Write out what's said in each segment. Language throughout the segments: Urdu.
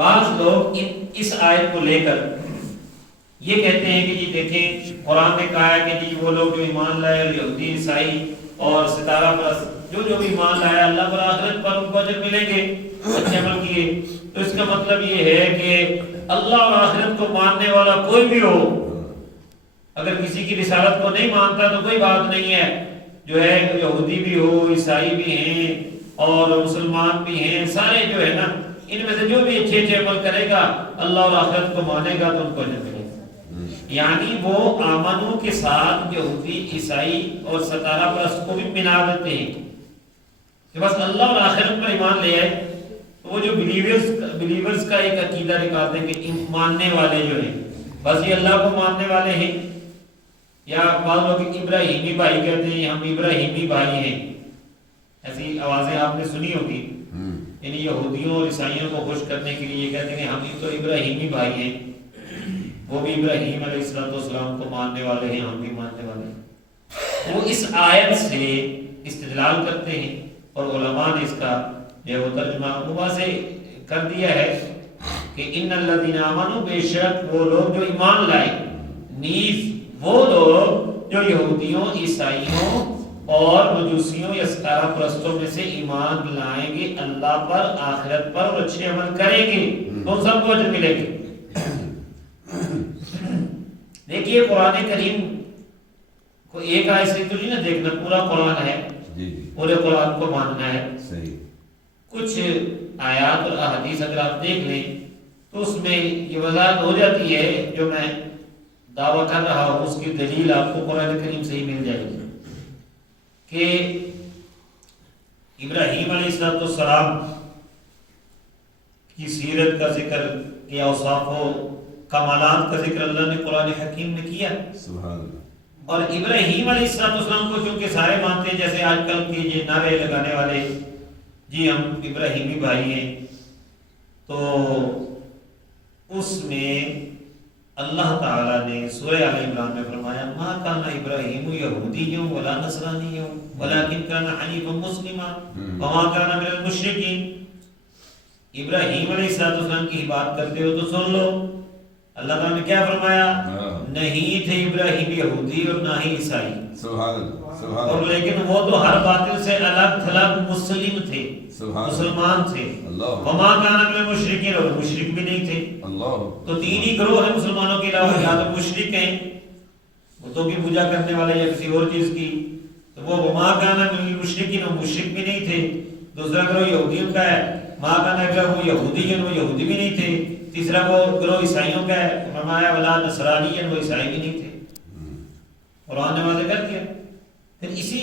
بعض لوگ اس آیت کو لے کر یہ کہتے ہیں کہ جی دیکھیں قرآن نے کہا ہے کہ جی وہ لوگ جو ایمان لائے یہودی عیسائی اور ستارہ پرست جو بھی ایمان لایا اللہ پر آخرت پر ان کو اجر ملیں گے اچھے عمل کیے. تو اس کا مطلب یہ ہے کہ اللہ اور آخرت کو ماننے والا کوئی بھی ہو اگر کسی کی رسالت کو نہیں مانتا تو کوئی بات نہیں ہے. جو ہے یہودی بھی ہو عیسائی بھی ہیں اور مسلمان بھی ہیں سارے جو ہے نا ان میں سے جو بھی اچھے عمل کرے گا اللہ اور آخرت کو مانے گا تو ان کو اجر ملے گا. یعنی وہ آمنوں کے ساتھ یہودی عیسائی اور ستارہ پرست کو بھی ملا دیتے ہیں کہ بس اللہ اور آخرت پر ایمان لے آئے. تو وہ جو بلیورز کا ایک عقیدہ نکالتے ہیں کہ ماننے والے جو ہیں بس یہ اللہ کو ماننے والے ہیں. یا بعض لوگ ابراہیمی بھائی کہتے ہیں ہم ابراہیمی بھائی ہیں. ایسی آوازیں آپ نے سنی ہوگی یعنی یہودیوں اور عیسائیوں کو خوش کرنے کے لیے یہ کہتے ہیں کہ ہم تو ابراہیمی بھائی ہیں وہ بھی ابراہیم علیہ السلام کو ماننے والے ہیں ہم بھی ماننے والے ہیں. وہ اس آیت سے استدلال کرتے ہیں اور علماء نے اس کا جو وہ ترجمہ واضح کر دیا ہے کہ ان الذین آمنوا بے شک وہ لوگ جو ایمان لائے نیز وہ لوگ جو یہودیوں عیسائیوں اور مجوسیوں یا ستارہ پرستوں میں سے ایمان لائیں گے اللہ پر آخرت پر اور اچھے عمل کریں گے تو سب کو اجر ملے گی. دیکھیے قرآن کریم کو ایک آیت سے تو نہیں نا دیکھنا پورا قرآن ہے پورے قرآن کو ماننا ہے. کچھ آیات اور احادیث اگر آپ دیکھ لیں تو اس میں یہ وضاحت ہو جاتی ہے جو میں دعویٰ کر رہا ہوں اس کی دلیل آپ کو قرآن کریم سے ہی مل جائے گی کہ ابراہیم علیہ السلام کی سیرت کا ذکر یا اوصاف و کمالات کا ذکر اللہ نے قرآن حکیم میں کیا. اور ابراہیم علیہ السلام کو چونکہ سارے مانتے ہیں جیسے آج کل کے یہ نعرے لگانے والے جی ہم ابراہیمی بھائی ہیں تو اس میں اللہ تعالیٰ نے سورہ آل عمران میں فرمایا ما کان ابراہیم یہودی ولا نصرانی ولکن کان حنیفا مسلما وما کان من المشرکین. ابراہیم علیہ السلام کی بات کرتے ہو تو سن لو اللہ تعالیٰ نے کیا فرمایا نہیں تھے ابراہیم یہودی اور نہ ہی عیسائی اور لیکن وہ تو ہر باطل سے الگ تھلگ مسلم تھے مسلمان تھے. وما کان من المشرکین اور مشرک بھی نہیں تھے. تو تین ہی گروہ ہیں مسلمانوں کے علاوہ یا تو مشرک ہیں بتوں کی پوجا کرنے والے یا کسی اور چیز کی تو وہ وما کان من المشرکین اور مشرک بھی نہیں تھے. دوسرا گروہ یہودیوں کا ہے ما کان اگر وہ یہودی ہیں وہ یہودی بھی نہیں تھے. تیسرا وہ گروہ عیسائیوں کا ہے فرمایا ولا نصرانی ہیں وہ عیسائی بھی نہیں تھے. قرآن نے واضح کر دیا. پھر اسی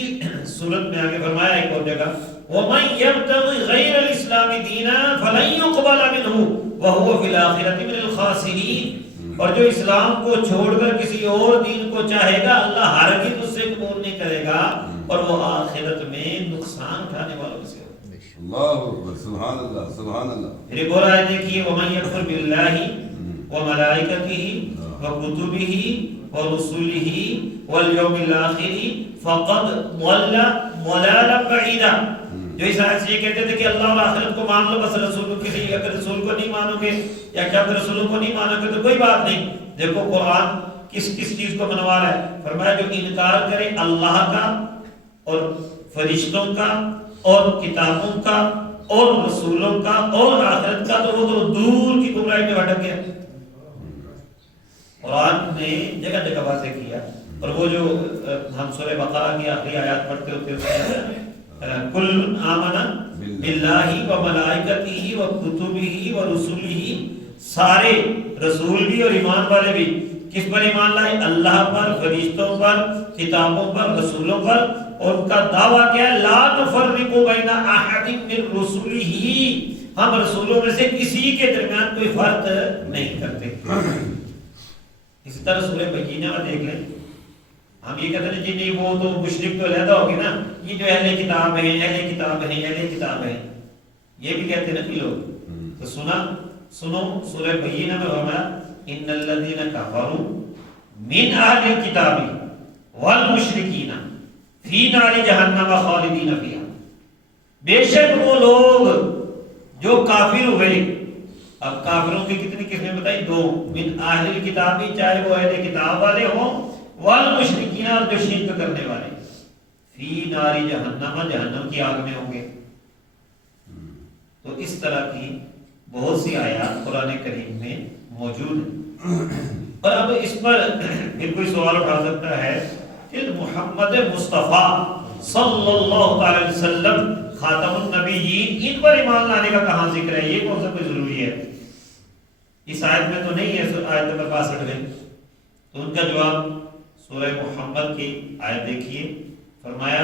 صورت میں آگے فرمایا ایک اور جگہ وَمَن يَبْتَغِ غَيْرَ الْإِسْلَامِ دِينًا فَلَن يُقْبَلَ مِنْهُ وَهُوَ فِي الْآخِرَةِ مِنَ الْخَاسِرِينَ. اور جو اسلام کو چھوڑ کر کسی اور دین کو چاہے گا اللہ ہرگز اس سے قبول نہیں کرے گا اور وہ آخرت میں نقصان اٹھانے والوں میں سے ہوگا. اللہ اکبر سبحان اللہ سبحان اللہ. پھر ایک اور آیت دیکھیے وَمَن يَكْفُرْ بِاللَّهِ وَمَلَائِكَتِهِ وَكُتُبِهِ وَرُسُلِهِ وَالْيَوْمِ الْآخِرِ فَقَدْ ضَلَّ ضَلَالًا بَعِيدًا. جو اس آیت سے یہ کہتے تھے کہ اللہ اور آخرت کو مان لو بس رسول کسی اگر رسول کو نہیں مانو گے یا چند رسولوں کو نہیں مانو گے تو کوئی بات نہیں. دیکھو قرآن کس چیز کو منوا رہا ہے. فرمایا جو انکار کرے اللہ کا اور فرشتوں کا اور کتابوں کا اور رسولوں کا اور آخرت کا تو وہ تو دور کی گمراہی میں بھٹک گیا. قرآن نے جگہ جگہ واضح کیا. اور وہ جو ہم سورہ بقرہ کی آخری آیات پڑھتے ہوتے کل آمن باللہ و ملائکتہ و کتبہ و رسولہ. سارے رسول بھی اور ایمان والے بھی کس پر ایمان لائے اللہ پر فرشتوں پر کتابوں پر رسولوں پر. اور ان کا دعویٰ کیا ہے لا نفرق بین احد من رسولہ. ہم رسولوں میں سے کسی کے درمیان کوئی فرق نہیں کرتے. اسی طرح سورہ بینہ میں دیکھ لیں ہم یہ کہتے ہیں جی نہیں وہ تو مشرک تو علیحدہ ہوگی نا یہ جو اہل کتاب ہیں اہل کتاب ہیں اہل کتاب ہیں یہ بھی کہتے ہیں نا کہ لوگ. تو سنو سورہ بینہ میں فرمایا ان الذین کفروا من اہل الکتاب والمشرکین فی نار جہنم خالدین فیہا. بے شک وہ لوگ جو کافر ہوئے اب کافروں کی کتنی قسمیں بتائی؟ 2، من اہل الکتابی، چاہے وہ اہل کتاب والے ہوں، والمشرکین، اور جو شرک کرنے والے، فی ناری جہنم، جہنم کی آگ میں ہوں گے۔ تو اس طرح کی بہت سی آیات قرآن کریم میں موجود ہیں۔ اور اب اس پر پھر کوئی سوال اٹھا سکتا ہے کہ محمد مصطفیٰ صلی اللہ علیہ وسلم خاتم النبیین، ان پر ایمان لانے کا کہاں ذکر ہے؟ یہ کون سا کوئی ضروری ہے؟ اس آیت میں تو نہیں ہے، آیت نمبر 62 میں۔ تو ان کا جواب سورہ محمد کی آیت دیکھیے، فرمایا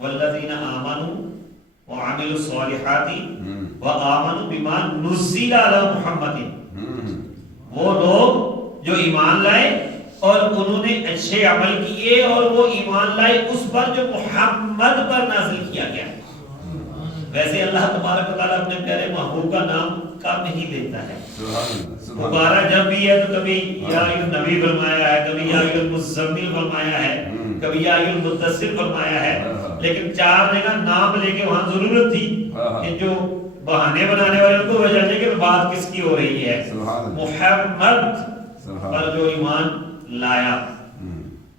والذین آمنوا وعملوا الصالحات وآمنوا بما نزل علی محمد، وہ لوگ جو ایمان لائے اور انہوں نے اچھے عمل کیے اور وہ ایمان لائے اس پر جو محمد پر نازل کیا گیا۔ ویسے اللہ تبارک و تعالیٰ اپنے پیارے محبوب کا نام کم ہی لیتا ہے، مبارہ جب بھی ہے تو کبھی یا نبی فرمایا ہے، کبھی یا المزمل فرمایا ہے، کبھی یا المدثر فرمایا ہے، لیکن 4 جگہ نام لے کے وہاں ضرورت تھی کہ جو بہانے بنانے والے ان کو وجہ دے کہ بات کس کی ہو رہی ہے۔ محمد پر جو ایمان لایا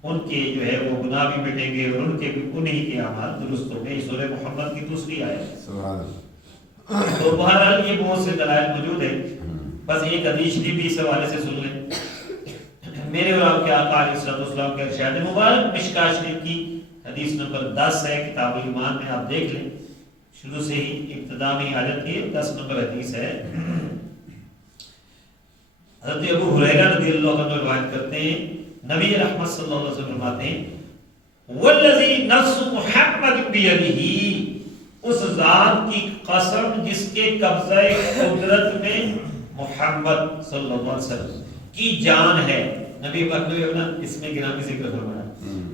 ان کے جو ہے وہ گناہ بھی مٹیں گے اور ان کے بھی انہی کے اعمال درست ہوں گے۔ سورہ محمد کی دوسری آیت۔ تو بہرحال یہ بہت سے دلائل موجود ہیں، بس ایک حدیث بھی اس حوالے سے سن لیں۔ میرے اور آپ کے آقا علیہ الصلوۃ والسلام کے ارشاد مبارک مشکاۃ شریف کی حدیث نمبر 10 ہے، کتاب الایمان میں آپ دیکھ لیں، شروع سے ہی ابتدا میں آ جاتی ہے، 10 نمبر حدیث ہے۔ حضرت ابو ہریرہ رضی اللہ عنہ روایت کرتے ہیں، نبی رحمت صلی اللہ علیہ وسلم فرماتے ہیں والذی نفس محمد بیدہ، اس ذات کی قسم جس کے قبضہ قدرت میں محمد صلی اللہ علیہ وسلم کی جان ہے۔ نبی پاک نے اس میں گرامی ذکر فرمایا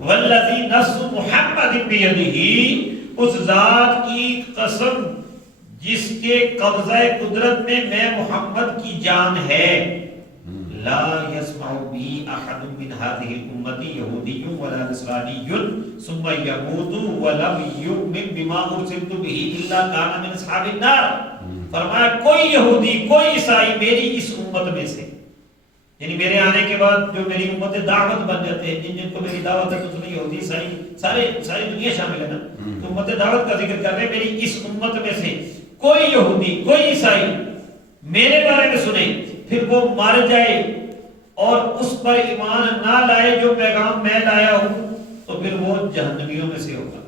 والذی نفس محمد بیدہ، اس ذات کی قسم جس کے قبضہ قدرت میں محمد کی جان ہے، لا يسمع بی احد من هذه الامة یہودی ولا نصرانی ثم يموت ولم یؤمن بما ارسلت به الا كان من اصحاب النار۔ فرمایا کوئی یہودی، کوئی عیسائی میری اس امت میں سے، یعنی میرے آنے کے بعد جو میری امت دعوت بن جاتے ہیں، جن کو میری دعوت ہے، تو اس میں یہودی عیسائی ساری دنیا شامل ہے نا، تو امت دعوت کا ذکر کر رہے ہیں، میری اس امت میں سے کوئی یہودی، کوئی عیسائی میرے بارے میں سنے، پھر وہ مر جائے اور اس پر ایمان نہ لائے جو پیغام میں لایا ہوں، تو پھر وہ جہنمیوں میں سے ہوگا۔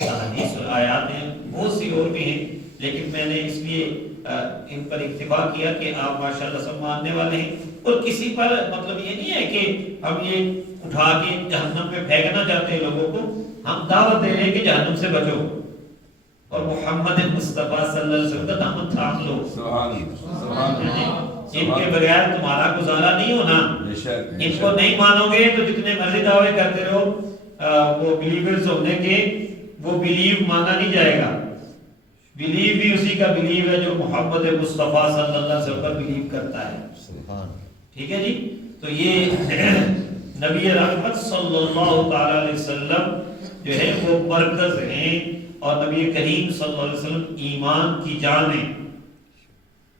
حدیث اور آیات ہیں، بہت سی اور بھی ہیں، لیکن میں نے اس لیے ان پر اکتفا کیا کہ آپ ماشاءاللہ سب ماننے والے ہیں، اور کسی پر مطلب یہ نہیں ہے کہ ہم یہ اٹھا کے جہنم پہ پھینکنا چاہتے ہیں لوگوں کو، ہم دعوت دے رہے ہیں کہ جہنم سے بچو اور محمد مصطفیٰ صلی اللہ علیہ وسلم کا دامن تھام لو۔ ان کے بغیر تمہارا گزارا نہیں ہونا، ان کو نہیں مانو گے تو جتنے مرضی دعوے کرتے رہو، وہ بلیورز ہونے کے، وہ بلیو مانا نہیں جائے گا۔ بلیو بھی اسی کا بلیو ہے جو محمد مصطفیٰ صلی اللہ علیہ وسلم پر بلیو کرتا ہے۔ ٹھیک ہے جی، تو یہ نبی رحمت صلی اللہ تعالی علیہ وسلم جو ہے وہ مرکز ہیں، اور نبی کریم صلی اللہ علیہ وسلم ایمان کی جان ہے،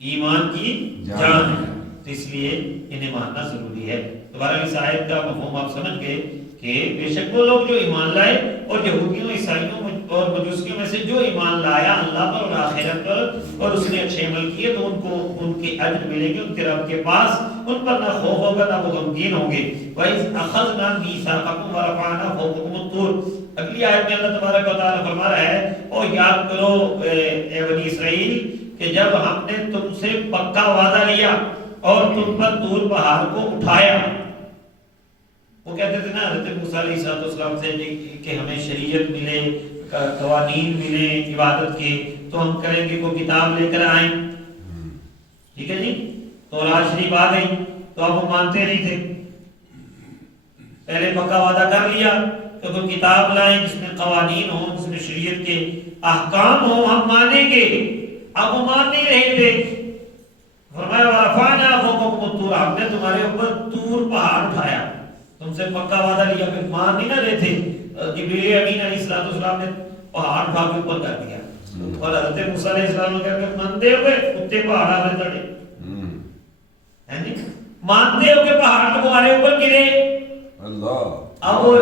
ایمان کی جان ہے، تو اس لیے انہیں ماننا ضروری ہے۔ دوبارہ اس آیت کا مفہوم آپ سمجھ گئے کہ بے شک وہ لوگ جو ایمان لائے، اور یہودیوں، عیسائیوں اور مجوسیوں میں سے جو ایمان لایا اللہ پر اور آخرت پر، اور اس نے اچھے عمل کیے، تو ان کو ان کے اجر ملیں گے ان کے رب کے پاس، ان پر نہ خوف ہوگا نہ وہ غمگین ہوں گے۔ وَإِذْ أَخَذْنَا مِيثَاقَكُمْ وَرَفَعْنَا فَوْقَكُمُ الطُّورَ، اگلی آیت میں اللہ تبارک و تعالیٰ فرما رہا ہے، اور یاد کرو اے بنی اسرائیل کہ جب ہم نے تم سے پکا وعدہ لیا اور تم پر طور پہاڑ کو اٹھایا۔ وہ کہتے تھے نا حضرت موسیٰ علیہ السلام سے کہ ہمیں شریعت ملے، قوانین ملے عبادت کے، تو ہم کریں گے، کوئی کتاب لے کر آئیں۔ ٹھیک ہے جی، تورات شریف آ گئی تو اب وہ مانتے نہیں تھے، پہلے پکا وعدہ کر لیا کہ کوئی کتاب لائیں جس میں قوانین ہوں، جس میں شریعت کے احکام ہوں، ہم مانیں گے۔ اب وہ مان نہیں رہے تھے، فرمایا وَرَفَعْنَا فَوْقَكُمُ الطُّورَ، ہم نے تمہارے اوپر طور پہاڑ اٹھایا، تم سے پکا وعدہ لیا، پھر مان نہیں نہ رہے تھے۔ جبریل امین علیہ السلام نے پہاڑ اٹھا کے اوپر کر دیا، اور حضرت موسیٰ علیہ السلام نے کہا کہ مانتے ہو کہ کتے پہاڑ میں چڑھے، مانتے ہو کہ پہاڑ تمہارے اوپر گرے؟ اللہ اب وہ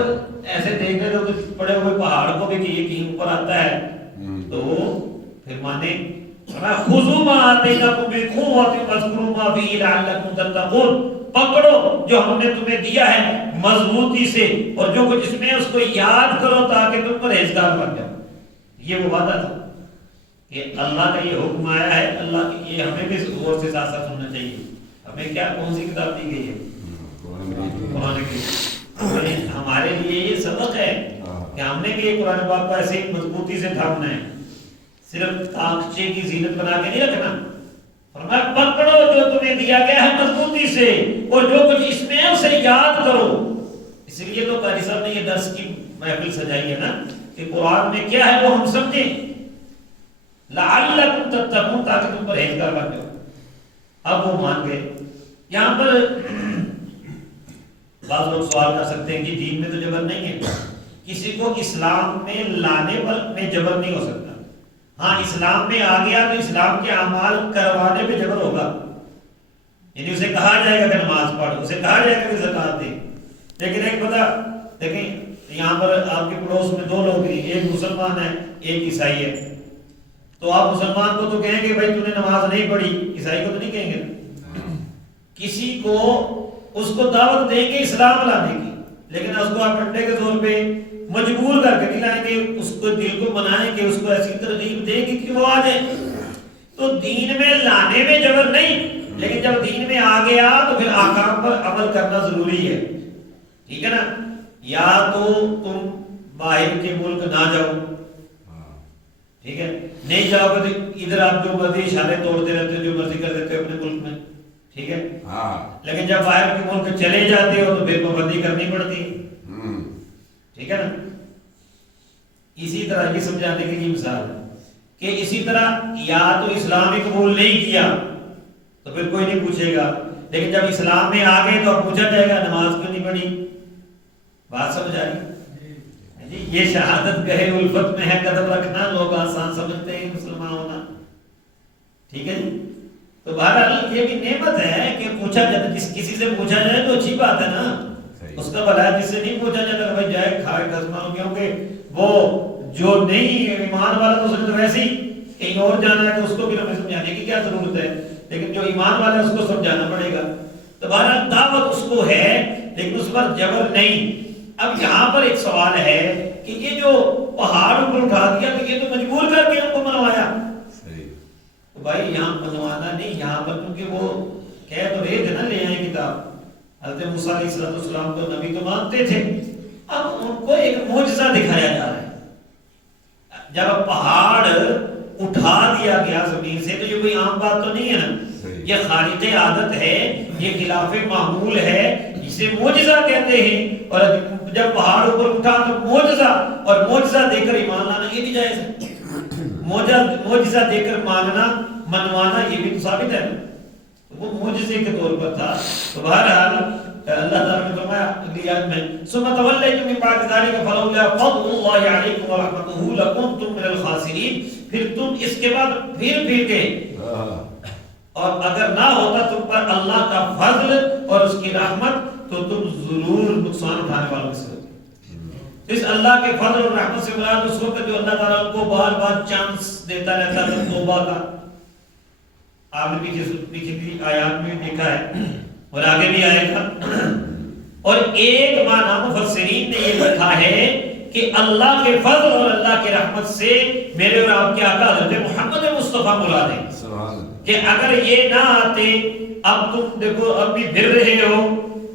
ایسے دیکھنے تو پڑے ہوئے پہاڑ کو بھی کہ یہ کہیں اوپر آتا ہے تو پھر مانے خذوا ما آتیناکم بقوۃ واذکروا ما فیہ لعلکم تتقون، پکڑو جو ہم نے تمہیں دیا ہے مضبوطی سے اور جو کچھ اس میں اس کو یاد کرو تاکہ تم پرہیزگار بن جاؤ۔ یہ وہ وعدہ تھا کہ اللہ کا یہ حکم آیا ہے، اللہ کی یہ ہمیں بھی غور سے ساتھ ساتھ سننا چاہیے۔ ہمیں کیا کون سی کتاب دی گئی ہے؟ قرآن کی۔ ہمارے لیے یہ سبق ہے کہ ہم نے بھی یہ قرآن پاک کو ایسے ہی مضبوطی سے تھامنا ہے، صرف تاکچے کی زینت بنا کے نہیں رکھنا۔ فرمایا پکڑو جو تمہیں دیا گیا ہے مضبوطی سے اور جو کچھ اس میں ہے اسے یاد کرو۔ اس لیے تو قاری صاحب نے یہ درس کی محفل سجائی ہے نا کہ قرآن میں کیا ہے وہ ہم سمجھیں، لعلکم تتقون، تاکہ تم پرہیزگار بن جاؤ۔ اب وہ مان گئے۔ یہاں پر بعض لوگ سوال کر سکتے ہیں کہ دین میں تو جبر نہیں ہے، کسی کو اسلام میں لانے پر میں جبر نہیں ہو سکتا۔ ہاں اسلام میں آ گیا تو اسلام کے اعمال کروانے پہ جبر ہوگا، یعنی اسے کہا جائے گا کہ نماز پڑھ، اسے کہا جائے گا کہ زکات دے۔ لیکن ایک پتہ دیکھیں یہاں پر آپ کے پڑوس میں دو لوگ ہیں، ایک مسلمان ہے ایک عیسائی ہے، تو آپ مسلمان کو تو کہیں گے بھائی تو نے نماز نہیں پڑھی، عیسائی کو تو نہیں کہیں گے۔ کسی کو اس کو دعوت دیں گے اسلام لانے کی، لیکن اس کو آپ انڈے کے طور پہ مجبور کر کے نہیں لائیں گے، اس کو دل کو منائیں گے، اس کو ایسی ترغیب دیں گے کہ وہ آ جائے۔ تو دین میں لانے میں جبر نہیں، لیکن جب دین میں آ گیا تو پھر احکام پر عمل کرنا ضروری ہے، ٹھیک ہے نا۔ یا تو تم باہر کے ملک نہ جاؤ، ٹھیک ہے، نہیں جاؤ گے تو ادھر آپ جو مرضی اشارے توڑتے رہتے ہو، جو مرضی کر دیتے ہو اپنے ملک میں، ٹھیک ہے۔ لیکن جب باہر کے ملک چلے جاتے ہو تو پھر پابندی کرنی پڑتی ہے، ٹھیک ہے نا۔ اسی طرح یہ سمجھانے کی یہ مثال ہے کہ اسی طرح یا تو اسلام ہی قبول نہیں کیا تو پھر کوئی نہیں پوچھے گا، لیکن جب اسلام میں آ گئے تو اب پوچھا جائے گا نماز کیوں نہیں پڑھی۔ بات سمجھ آ رہی؟ یہ شہادت گہے الفت میں ہے قدم رکھنا، لوگ آسان سمجھتے ہیں مسلمان ہونا، ٹھیک ہے جی۔ تو بہرحال یہ بھی نعمت ہے کہ پوچھا جائے، کسی سے پوچھا جائے تو اچھی بات ہے نا، اس کا بھلا ہے۔ جس سے نہیں پوچھا جاتا کہ بھائی جائے کھائے گزمان، کیونکہ وہ جو نہیں ایمان والا تو سمجھتا ویسے ہی کہیں اور جانا ہے تو اس کو بھی ہمیں سمجھانے کی کیا ضرورت ہے، لیکن جو ایمان والا ہے اس کو سمجھانا پڑے گا۔ تو بہرحال دعوت اس کو ہے لیکن اس پر جبر نہیں۔ اب یہاں پر ایک سوال ہے کہ یہ جو پہاڑ اوپر اٹھا دیا تو یہ تو مجبور کر کے ان کو منوایا، تو بھائی یہاں منوانا نہیں، یہاں پر کیونکہ وہ کہہ تو رہے تھے نا لے آئے کتاب، حضرت موسیٰ علیہ السلام کو نبی تو مانتے تھے، اب ان کو ایک معجزہ دکھایا جا رہا ہے۔ جب پہاڑ اٹھا دیا گیا زمین سے تو یہ کوئی عام بات تو نہیں ہے نا، یہ خارق عادت ہے، یہ خلاف معمول ہے، اسے معجزہ کہتے ہیں۔ اور جب پہاڑ اوپر اٹھا تو معجزہ، اور معجزہ دے کر ایمان لانا یہ بھی جائز ہے، معجزہ دے کر مانگنا منوانا یہ بھی تو ثابت ہے، وہ معجزے کے طور پر تھا۔ تو بہرحال اللہ تعالیٰ نے فرمایا اگلی آیت میں ثم تولیتم من بعد ذلک فلولا فضل اللہ علیکم ورحمتہ لکنتم من الخاسرین، پھر تم اس کے بعد پھر گئے، اور اگر نہ ہوتا تم پر اللہ کا فضل اور اس کی رحمت تو تم ضرور نقصان اٹھانے والوں میں سے ہوتے۔ اس اللہ کے فضل اور رحمت سے مراد اس وقت جو اللہ تعالیٰ ان کو بار بار چانس دیتا رہتا ہے توبہ کا، آپ نے پیچھے کی آیات میں دیکھا ہے اور آگے بھی آئے گا۔ اور ایک معنی مفسرین نے یہ لکھا ہے کہ اللہ کے فضل اور اللہ کی رحمت سے میرے اور آپ کے آقا حضرت محمد مصطفیٰ مراد ہے کہ اگر یہ نہ آتے، اب تم دیکھو اب بھی پھر رہے ہو،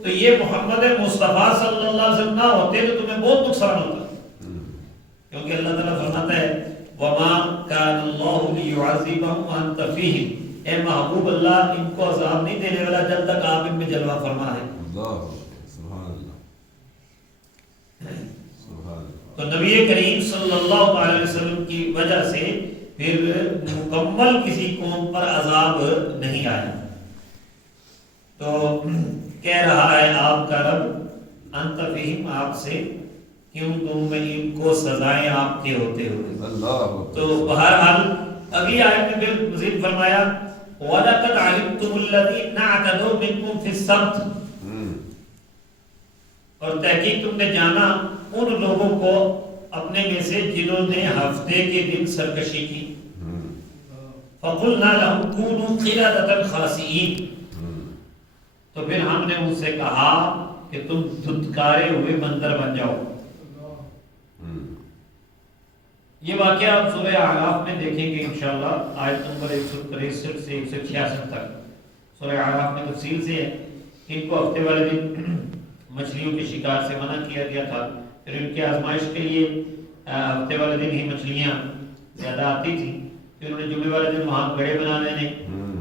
تو یہ محمد مصطفیٰ صلی اللہ علیہ وسلم نہ ہوتے تو تمہیں بہت نقصان ہوتا، کیونکہ اللہ تعالیٰ فرماتا ہے وَمَا كَانَ اللَّهُ لِيُعَذِّبَهُمْ وَأَنْتَ فِيهِمْ، اے محبوب اللہ ان کو عذاب نہیں دینے والا جب تک آپ ان میں جلوہ فرما ہے۔ تو نبی کریم صلی اللہ علیہ وسلم کی وجہ سے پھر مکمل کسی قوم پر عذاب نہیں آیا۔ تو کہہ رہا ہے آپ کا رب انت فیہم، آپ سے کیوں دوں میں ان کو سزائیں آپ کے ہوتے ہوئے. اللہ. تو بہرحال اگلی آیت میں پھر مزید فرمایا وَلَقَدْ عَلِمْتُمُ الَّذِينَ اعْتَدَوْا مِنْكُمْ فِي السَّبْتِ، اور تحقیق تم نے جانا ان لوگوں کو اپنے میں سے جنہوں نے ہفتے کے دن سرکشی کی. فَقُلْنَا لَهُمْ كُونُوا قِرَدَةً خَاسِئِينَ، تو پھر ہم نے ان سے کہا کہ تم دھتکارے ہوئے بندر بن جاؤ. یہ واقعہ آپ سورہ اعراف میں دیکھیں گے انشاءاللہ آیت نمبر 163 سے 166 تک. سورہ اعراف میں تفصیل سے ہے کہ ان کو ہفتے والے دن مچھلیوں کے شکار سے منع کیا گیا تھا. پھر ان کی آزمائش کے لیے ہفتے والے دن ہی مچھلیاں زیادہ آتی تھیں. پھر انہوں نے جمعے والے دن وہاں گڑھے بنا لینے،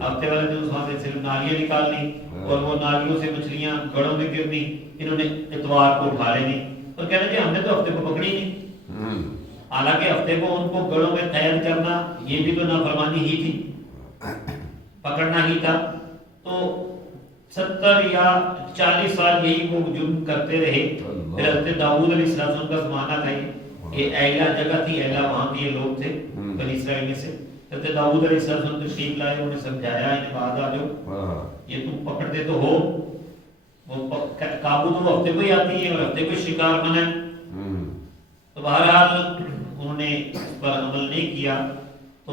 ہفتے والے دن وہاں سے صرف نالیاں نکالنی اور وہ نالیوں سے مچھلیاں گڑھوں میں گرنی. انہوں نے اتوار کو اٹھا لینی اور کہنا کہ ہم نے تو ہفتے کو پکڑی نہیں. حالانکہ ہفتے کو ان کو گڑھوں میں قید کرنا یہ بھی تو نافرمانی ہی تھی، پکڑنا ہی تھا. تو 70 یا 40 سال یہی وہ جرم کرتے رہے. پھر حضرت داؤد علیہ السلام کا زمانہ تھا، یہ ایلا جگہ تھی، ایلا وہاں کے لوگ تھے بنی اسرائیل میں سے. حضرت داؤد علیہ السلام تشریف لائے، انہوں نے سمجھایا انہیں بعد آ جاؤ، یہ تم پکڑتے تو ہو، وہ قابو تو ہفتے کو ہی آتی ہے اور ہفتے کو شکار بنا ہے. تو بہرحال انہوں نے اس پر عمل نہیں کیا. تو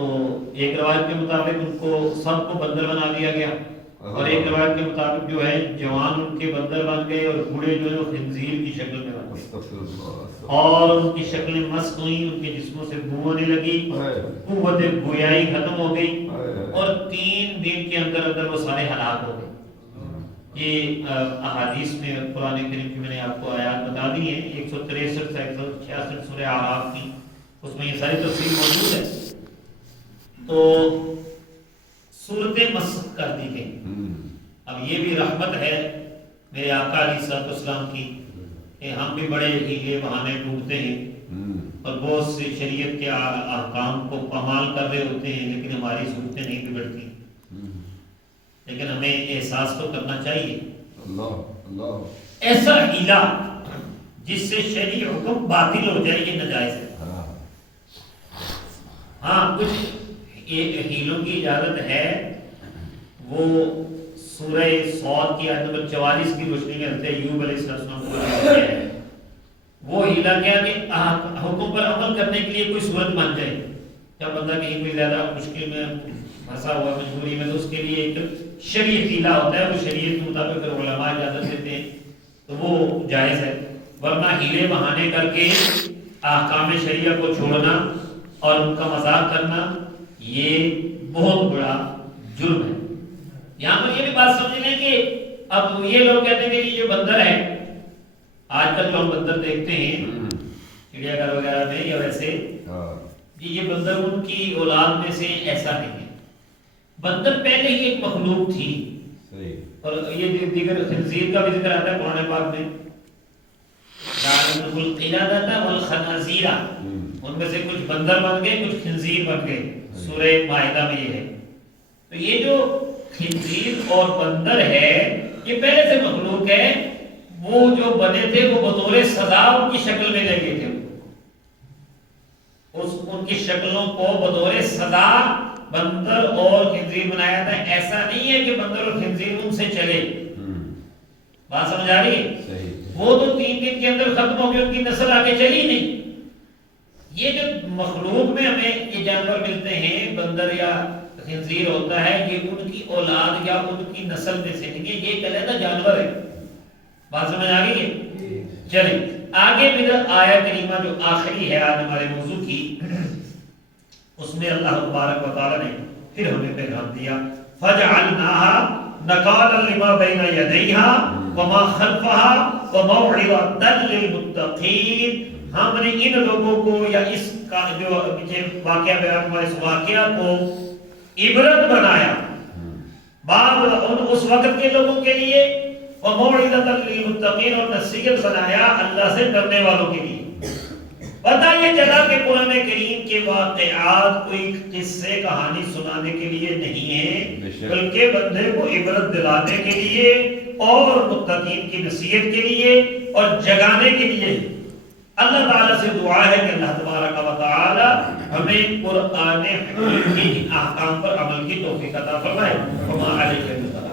ایک روایت کے مطابق ان کو سب کو بندر بنا دیا گیا، اور ایک روایت کے مطابق جو ہے جوان ان کے بندر بن گئے اور بوڑھے جو ہے وہ خنزیر کی شکل میں بن گئے اور ان کی شکلیں مسخ ہوئیں، ان کے جسموں سے بو آنے لگی، قوت گویائی ختم ہو گئی اور 3 دن کے اندر اندر وہ سارے ہلاک ہو گئے. یہ احادیث میں قرآن کریم کی میں نے آپ کو آیات بتا دی ہیں 163 سے 166 سورہ اعراف کی، اس میں یہ ساری تفصیل موجود ہے. تو صورتیں مسخ کر دی گئی. اب یہ بھی رحمت ہے میرے آقا علیہ السلام کی کہ ہم بھی بڑے ہیلے بہانے ڈھونڈتے ہیں اور بہت سے شریعت کے احکام کو پامال کر رہے ہوتے ہیں، لیکن ہماری صورتیں نہیں بگڑتی. لیکن ہمیں احساس تو کرنا چاہیے ایسا ہیلا جس سے شرعی حکم باطل ہو جائے یہ ناجائز ہے. ہاں کچھ ہیلوں کی اجازت ہے، وہ سورہ صاد کی آیت نمبر 44 کی روشنی میں حضرت ایوب علیہ السلام کو ہے. وہ ہیلا کیا کہ حکم پر عمل کرنے کے لیے کوئی صورت بن جائے. جب بندہ کہیں کوئی زیادہ مشکل میں پھنسا ہوا مجبوری میں تو اس کے لیے ایک شرعی ہیلا ہوتا ہے، وہ شریعت کے مطابق اگر علماء اجازت دیتے ہیں تو وہ جائز ہے. ورنہ ہیلے بہانے کر کے احکام شریعہ کو چھوڑنا اور ان کا مذاق کرنا یہ بہت بڑا جرم ہے. یہاں پر یہ بھی بات سمجھ لیں کہ اب یہ لوگ کہتے ہیں کہ یہ جو بندر ہے، آج کل جو ہم بندر دیکھتے ہیں چڑیا گھر وغیرہ میں یا ویسے، یہ بندر ان کی اولاد میں سے ایسا نہیں ہے. بندر پہلے ہی ایک مخلوق تھی، اور یہ دیگر خنزیر کا بھی ذکر آتا ہے قرآن پاک میں، ان میں سے کچھ بندر بن گئے کچھ خنزیر بن گئے. سورہ مائدہ میں یہ ہے. تو یہ جو خنزیر اور بندر ہے یہ پہلے سے مخلوق ہے. وہ جو بنے تھے وہ بطور سزا ان کی شکل میں لے گئے تھے، ان کی شکلوں کو بطور سزا بندر اور خنزیر بنایا تھا. ایسا نہیں ہے کہ بندر اور خنزیر ان سے چلے. بات سمجھ آ رہی ہے؟ وہ تو 3 دن کے اندر ختم ہو گئے، ان کی نسل آگے چلی نہیں. یہ جو مخلوق میں ہمیں یہ جانور ملتے ہیں بندر یا خنزیر ہوتا ہے، یہ ان کی اولاد یا ان کی نسل میں سے نہیں ہے، یہ ایک علیحدہ جانور ہے. بات سمجھ آ گئی ہے؟ چلیں آگے پھر آیت کریمہ جو آخری ہے آج ہمارے موضوع کی، اس میں اللہ تبارک و تعالی نے پھر ہمیں پیغام دیا فَجْعَلْنَاهَا نَكَالًا لِمَا بَيْنَ يَدَيْهَا وَمَا خَلْفَهَا وَمَوْعِظَةً لِلْمُتَّقِينَ. ہم نے ان لوگوں کو یا اس کا جو واقعہ بیان ہوا اس واقعہ کو عبرت بنایا بعد اس وقت کے لوگوں کے لیے، وَمَوْعِظَةً لِلْمُتَّقِينَ اور نصیحت بنایا اللہ سے ڈرنے والوں کے لیے. پتہ یہ چلا کہ قرآن کریم کے واقعات کوئی قصے کہانی سنانے کے لیے نہیں ہے، بلکہ بندے کو عبرت دلانے کے لیے اور متقین کی نصیحت کے لیے اور جگانے کے لیے. اللہ تعالیٰ سے دعا ہے کہ اللہ تبارک و تعالی ہمیں قرآن حکیم کے احکام پر عمل کی توفیق عطا فرمائے. وما علیک